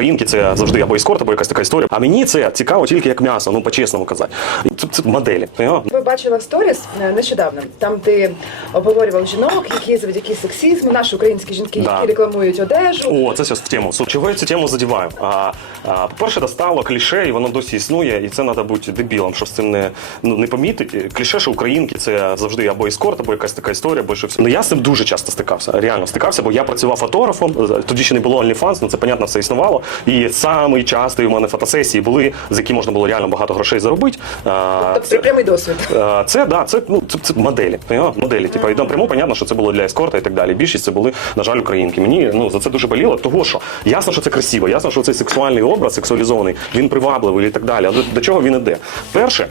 українки це завжди або ескорт, або якась така історія. А мені це цікаво тільки як м'ясо, ну по-чесному казати. Це моделі. Ви бачила сторіс е, нещодавно. Там ти обговорював жінок, які завдяки сексізму, наші українські жінки, Да. які рекламують одежу. О, це зараз в тему. Чого я цю тему задіваю? А, а, по-перше, це стало кліше, і воно досі існує, і це треба бути дебілом, що з цим не, ну, не помітити. Кліше, що українки це завжди або ескорт, або якась така історія, що все. Ну я з цим дуже часто стикався. Реально стикався, бо я працював фотографом. Тоді ще не було OnlyFans, ну це понятно, все існувало. І самий частий у мене фотосесії були, з які можна було реально багато грошей заробити. Тобто прямий досвід. Це да, це ну це, це моделі. Моделі. Типу, і напряму, понятно, що це було для ескорта і так далі. Більшість це були, на жаль, українки. Мені ну за це дуже боліло, того що ясно, що це красиво, ясно, що цей сексуальний образ, сексуалізований, він привабливий і так далі. Але до чого він іде? Перше.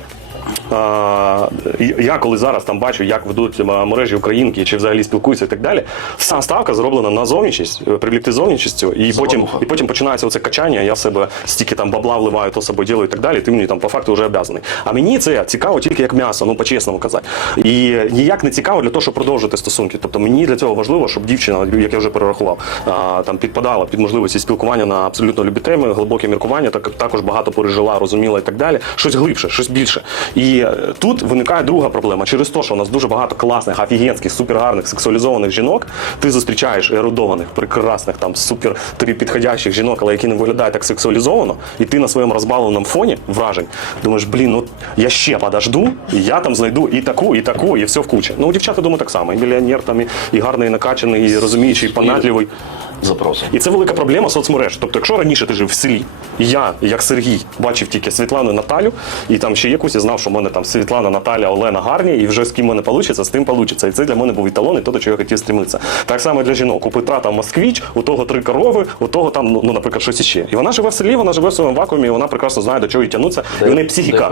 Я коли зараз там бачу, як ведуть мережі українки, чи взагалі спілкуються і так далі, вся ставка зроблена на зовнішність, е, привлікти зовнішністю, і потім, і потім починається оце качання. Я в себе стільки там бабла вливаю, то собою ділаю і так далі. Ти мені там по факту вже обязаний. А мені це цікаво тільки як м'ясо, ну по-чесному казати. І ніяк не цікаво для того, щоб продовжити стосунки. Тобто мені для цього важливо, щоб дівчина, як я вже перерахував, там підпадала під можливості спілкування на абсолютно любі теми, глибоке міркування, так також багато пережила, розуміла і так далі. Щось глибше, щось більше. І е, тут виникає друга проблема. Через те, що у нас дуже багато класних, офігенських, супергарних, сексуалізованих жінок, ти зустрічаєш ерудованих, прекрасних, там супер тобі підходящих жінок, але які не виглядають так сексуалізовано, і ти на своєму розбавленому фоні вражень думаєш, блін, ну я ще подожду, і я там знайду і таку, і таку, і все в кучі. Ну, у дівчата думаю так само. І мільйонер там, і, і гарний, і накачаний, і розуміючий, і понадливий. Запросом. І це велика проблема соцмереж. Тобто, якщо раніше ти жив в селі, і я, як Сергій, бачив тільки Світлану і Наталю, і там ще якусь, я знав, що в мене там Світлана, Наталя, Олена гарні, і вже з ким мене вийде, з тим вийде. І це для мене був еталон, і то, до чого я хотів стремитися. Так само для жінок. У Петра там москвіч, у того три корови, у того там, ну, ну, наприклад, щось іще. І вона живе в селі, вона живе в своєму вакуумі, і вона прекрасно знає, до чого їй тягнутися. І в неї психіка.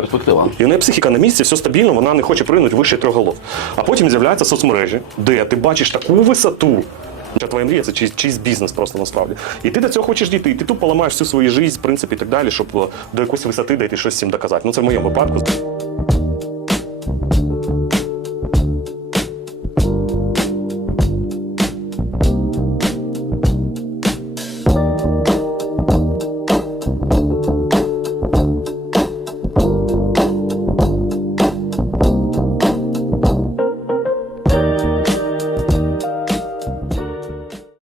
І в неї психіка на місці, все стабільно, вона не хоче прийняти вище трьох голов. А потім з'являються соцмережі, де ти бачиш таку висоту. Що твоя мрія це чийсь, чийсь бізнес просто насправді. І ти до цього хочеш дійти. І ти тупо ламаєш всю свою життя, в принципі, і так далі, щоб е, до якоїсь висоти дійти щось всім доказати. Ну це в моєму випадку.